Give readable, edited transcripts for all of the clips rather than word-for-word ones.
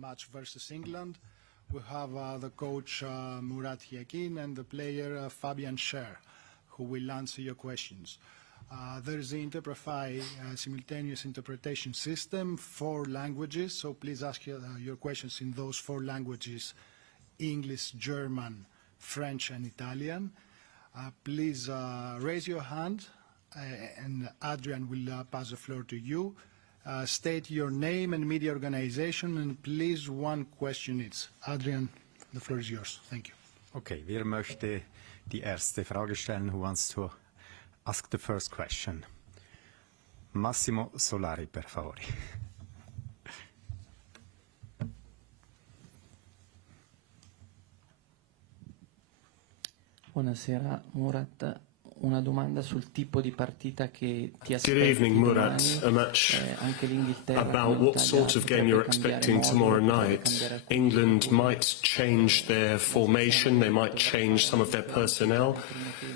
match versus England. We have the coach Murat Yakin and the player Fabian Schär, who will answer your questions. There is the Interprefy simultaneous interpretation system, 4 languages, so please ask your questions in those 4 languages: English, German, French, and Italian. Please raise your hand, and Adrian will pass the floor to you. State your name and media organization, and please 1 question each. Adrian, the floor is yours. Thank you. Okay, wer möchte die erste Frage stellen? Who wants to ask the first question? Massimo Solari, per favore. Buonasera Murat, una domanda sul tipo di partita che ti aspetti. Good evening, Murat. A match about what sort of game you're expecting tomorrow night. England might change their formation, they might change some of their personnel.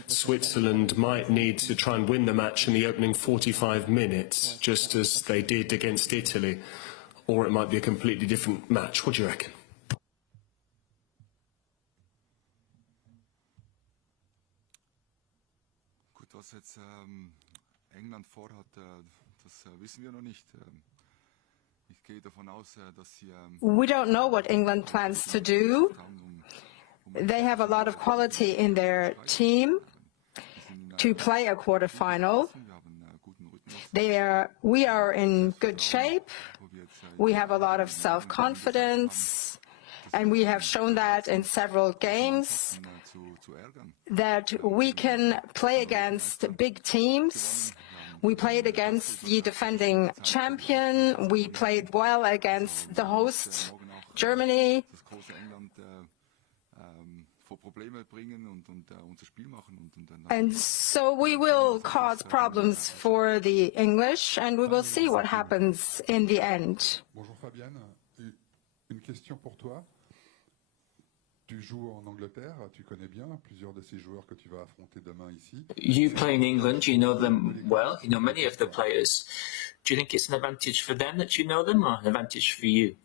Switzerland might need to try and win the match in the opening 45 minutes, just as they did against Italy. Or it might be a completely different match. What do you reckon? Was jetzt England vorhat, das wissen wir noch nicht. Ich gehe davon aus, dass sie We don't know what England plans to do. They have a lot of quality in their team to play a quarterfinal. We are in good shape. We have a lot of self-confidence, and we have shown that in several games, that we can play against big teams. We played against the defending champion. We played well against the host, Germany. And so we will cause problems for the English, and we will see what happens in the end. Bonjour Fabian, une question pour toi. Tu joues en Angleterre, tu connais bien plusieurs de ces joueurs que tu vas affronter demain ici. You play in England, you know them well, you know many of the players. Do you think it's an advantage for them that you know them, or an advantage for you?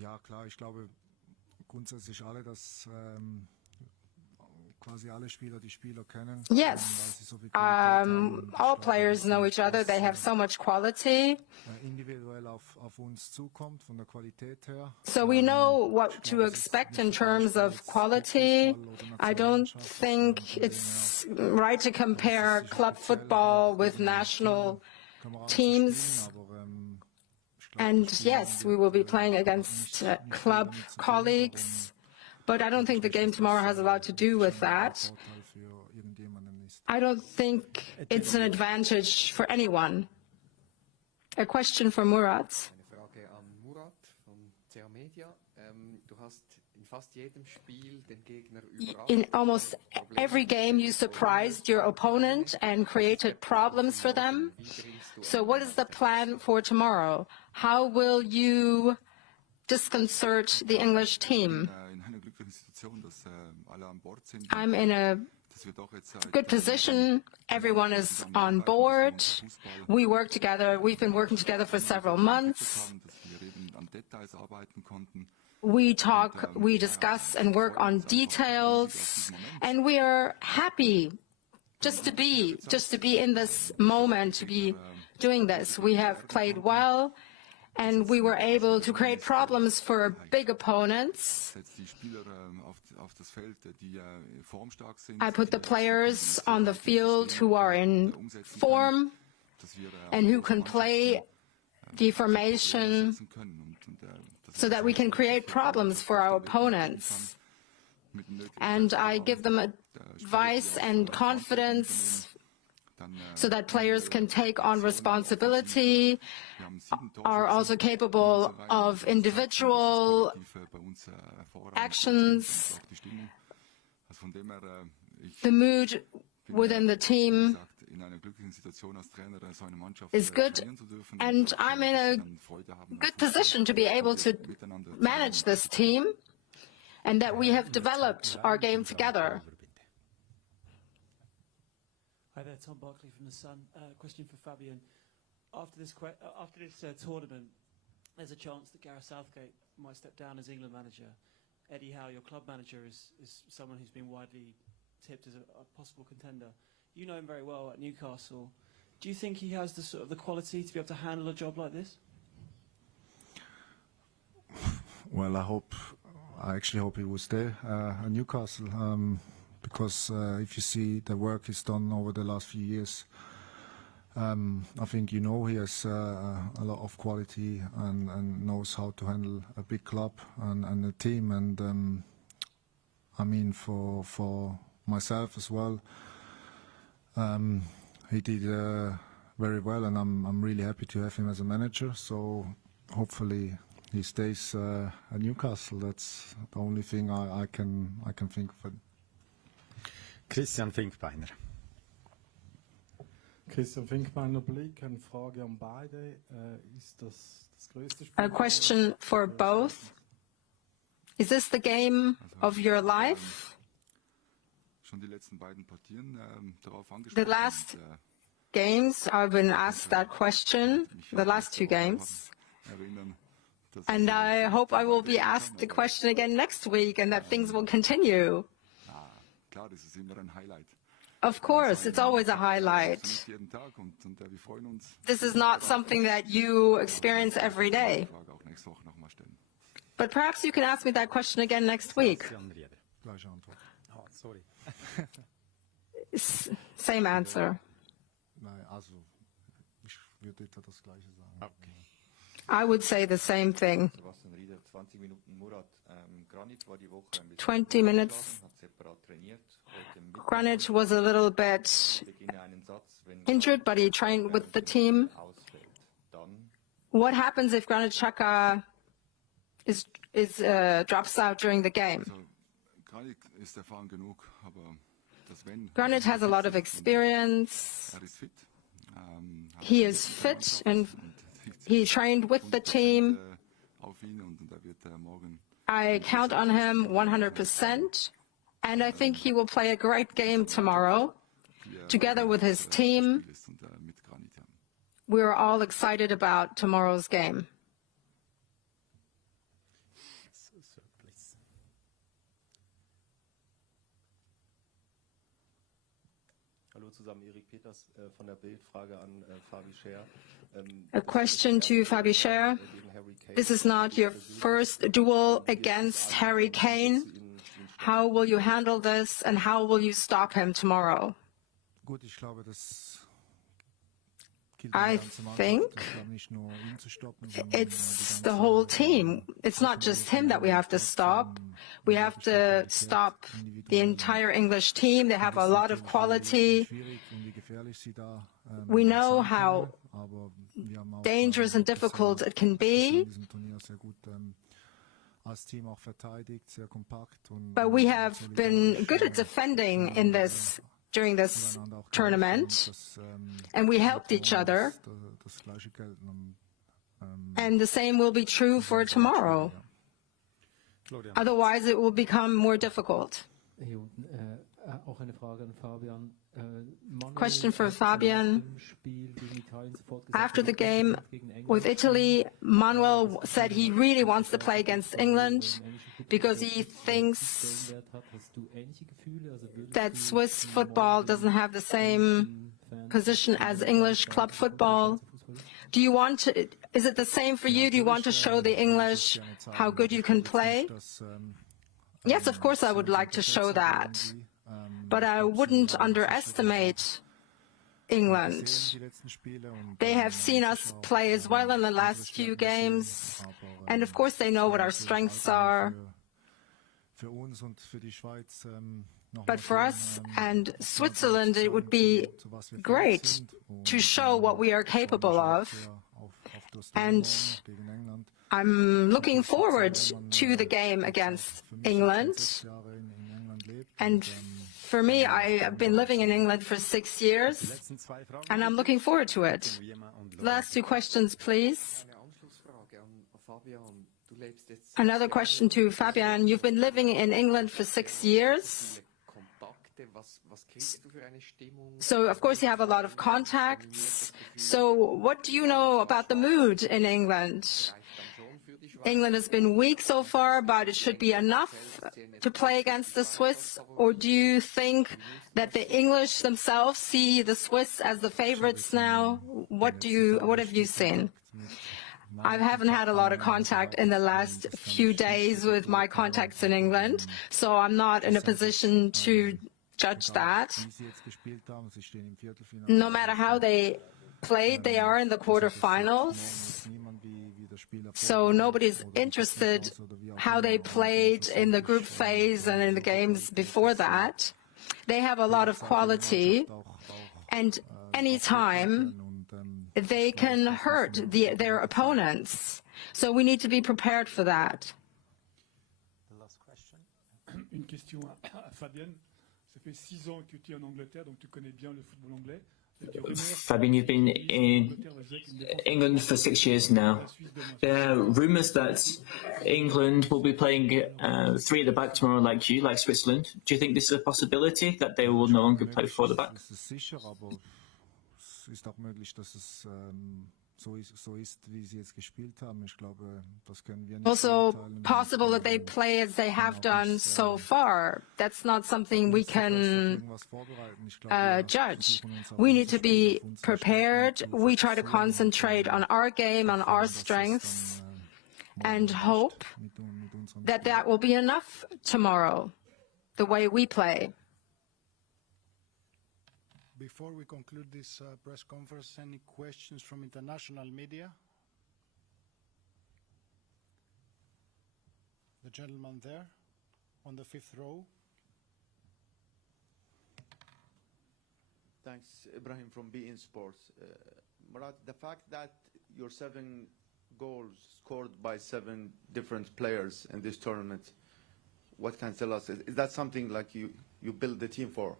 Ja, klar, ich glaube grundsätzlich alle, dass quasi alle Spieler die Spieler kennen. Yes, all players know each other. They have so much quality. Individuell auf uns zukommt von der Qualität her. So we know what to expect in terms of quality. I don't think it's right to compare club football with national teams. And yes, we will be playing against club colleagues. But I don't think the game tomorrow has a lot to do with that. I don't think it's an advantage for anyone. A question for Murat. Eine Frage an Murat von CA Media. Du hast in fast jedem Spiel den Gegner überrascht. In almost every game you surprised your opponent and created problems for them. So what is the plan for tomorrow? How will you disconcert the English team? I'm in a good position. Everyone is on board. We work together. We've been working together for several months. We talk, we discuss and work on details, and we are happy just to be in this moment, to be doing this. We have played well, and we were able to create problems for big opponents. I put the players on the field who are in form and who can play the formation so that we can create problems for our opponents. And I give them advice and confidence so that players can take on responsibility, are also capable of individual actions. The mood within the team is good, and I'm in a good position to be able to manage this team, and that we have developed our game together. Hi there, Tom Barkley from The Sun. Question for Fabian. After this tournament, there's a chance that Gareth Southgate might step down as England manager. Eddie Howe, your club manager, is someone who's been widely tipped as a possible contender. You know him very well at Newcastle. Do you think he has the quality to be able to handle a job like this? Well, I actually hope he will stay at Newcastle, because if you see the work he's done over the last few years, I think he has a lot of quality and knows how to handle a big club and a team. And I mean, for myself as well, he did very well, and I'm really happy to have him as a manager. So hopefully he stays at Newcastle. That's the only thing I can think of. Christian Finkbeiner. Christian Finkbeiner, Blick, eine Frage an beide. Ist das größte Spiel? A question for both. Is this the game of your life? Schon die letzten beiden Partien darauf The angesprochen. last games, I've been asked that question, the last two games. And I hope I will be asked the question again next week and that things will continue. Klar, das ist immer ein Highlight. Of course, it's always a highlight. This is not something that you experience every day. But perhaps you can ask me that question again next week. Oh, sorry. Same answer. I would say the same thing. 20 minutes. Granit was a little bit injured, but he trained with the team. What happens if Granit Xhaka drops out during the game? Granit has a lot of experience. He is fit and he trained with the team. I count on him 100%, and I think he will play a great game tomorrow, together with his team. We're all excited about tomorrow's game. A question to Fabian Schär. This is not your first duel against Harry Kane. How will you handle this, and how will you stop him tomorrow? I think it's the whole team. It's not just him that we have to stop. We have to stop the entire English team. They have a lot of quality. We know how dangerous and difficult it can be. But we have been good at defending during this tournament, and we helped each other. And the same will be true for tomorrow. Otherwise, it will become more difficult. Question for Fabian. After the game with Italy, Manuel said he really wants to play against England because he thinks that Swiss football doesn't have the same position as English club football. Is it the same for you? Do you want to show the English how good you can play? Yes, of course I would like to show that. But I wouldn't underestimate England. They have seen us play as well in the last few games, and of course they know what our strengths are. But for us and Switzerland, it would be great to show what we are capable of. And I'm looking forward to the game against England. And for me, I have been living in England for 6 years, and I'm looking forward to it. Last two questions, please. Another question to Fabian. You've been living in England for 6 years. So, of course, you have a lot of contacts. So what do you know about the mood in England? England has been weak so far, but it should be enough to play against the Swiss? Or do you think that the English themselves see the Swiss as the favorites now? What have you seen? I haven't had a lot of contact in the last few days with my contacts in England, so I'm not in a position to judge that. No matter how they played, they are in the quarterfinals. So nobody's interested how they played in the group phase and in the games before that. They have a lot of quality, and any time they can hurt their opponents. So we need to be prepared for that. The last question. Une question à Fabian. Ça fait 6 ans que tu es en Angleterre, donc tu connais bien le football anglais. Fabian, you've been in England for 6 years now. There are rumours that England will be playing 3 at the back tomorrow like you, like Switzerland. Do you think this is a possibility, that they will no longer play 4 at the back? Also possible that they play as they have done so far. That's not something we can judge. We need to be prepared. We try to concentrate on our game, on our strengths, and hope that that will be enough tomorrow, the way we play. Before we conclude this press conference, any questions from international media? The gentleman there on the 5th row. Thanks, Ibrahim from BN Sports. Murat, the fact that your 7 goals scored by 7 different players in this tournament, what can you tell us? Is that something like you build the team for?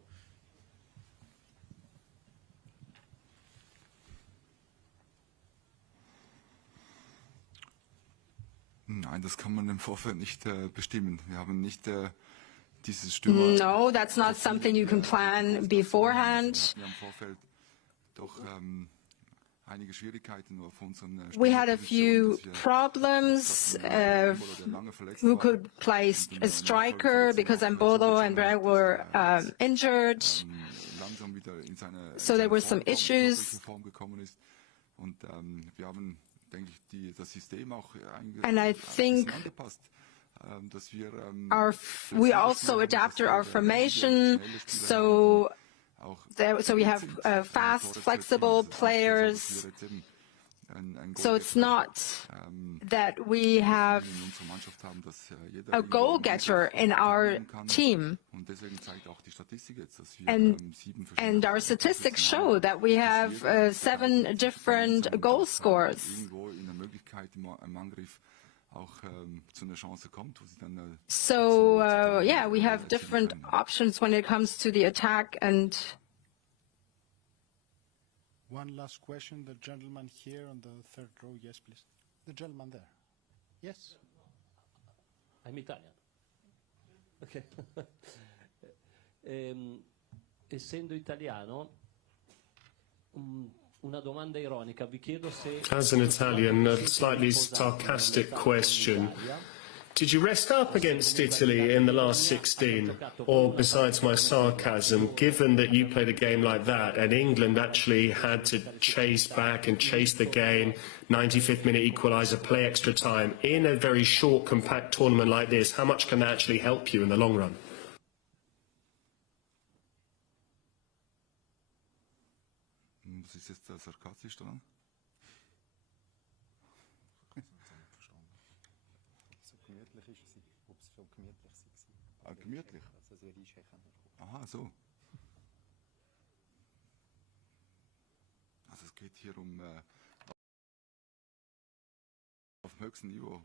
Nein, das kann man im Vorfeld nicht bestimmen. Wir haben nicht dieses Stürmer. No, that's not something you can plan beforehand. Wir haben im Vorfeld doch einige Schwierigkeiten nur auf unseren We had a few problems who could play a striker because Mbolo and Brad were injured. So there were some issues. Und wir haben, denke ich, das System auch and I think we also adapted our formation, so we have fast, flexible players. So it's not that we have a goal-getter in our team. And our statistics show that we have 7 different goal scorers. So, yeah, we have different options when it comes to the attack. And one last question, the gentleman here on the 3rd row. Yes, please. The gentleman there. Yes. I'm Italian. Okay. Essendo italiano, una domanda ironica. Vi chiedo se... As an Italian, a slightly sarcastic question. Did you rest up against Italy in the last 16? Or, besides my sarcasm, given that you played a game like that and England actually had to chase back and chase the game, 95th minute equaliser, play extra time, in a very short, compact tournament like this, how much can that actually help you in the long run? Was ist jetzt sarkastisch dran? Gemütlich. Aha, so. Also es geht hier um auf dem höchsten Niveau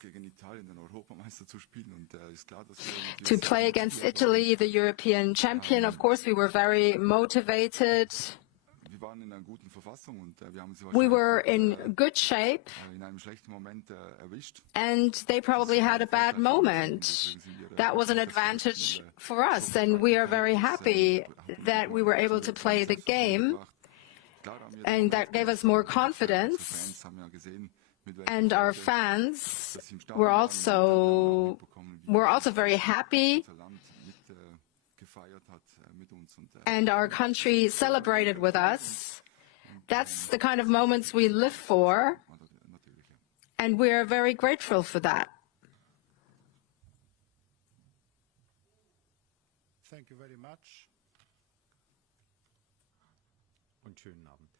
gegen Italien, den Europameister zu spielen, und ist klar, dass wir to play against Italy, the European champion. Of course, we were very motivated. waren in einer guten Verfassung und wir haben sie We were wahrscheinlich in good shape, in einem schlechten Moment erwischt. and they probably had a bad moment. That was an advantage for us, and we are very happy that we were able to play the game, and that gave us more confidence. And our fans were also very happy, and our country celebrated with us. That's the kind of moments we live for, and we are very grateful for that. Thank you very much. Und schönen Abend.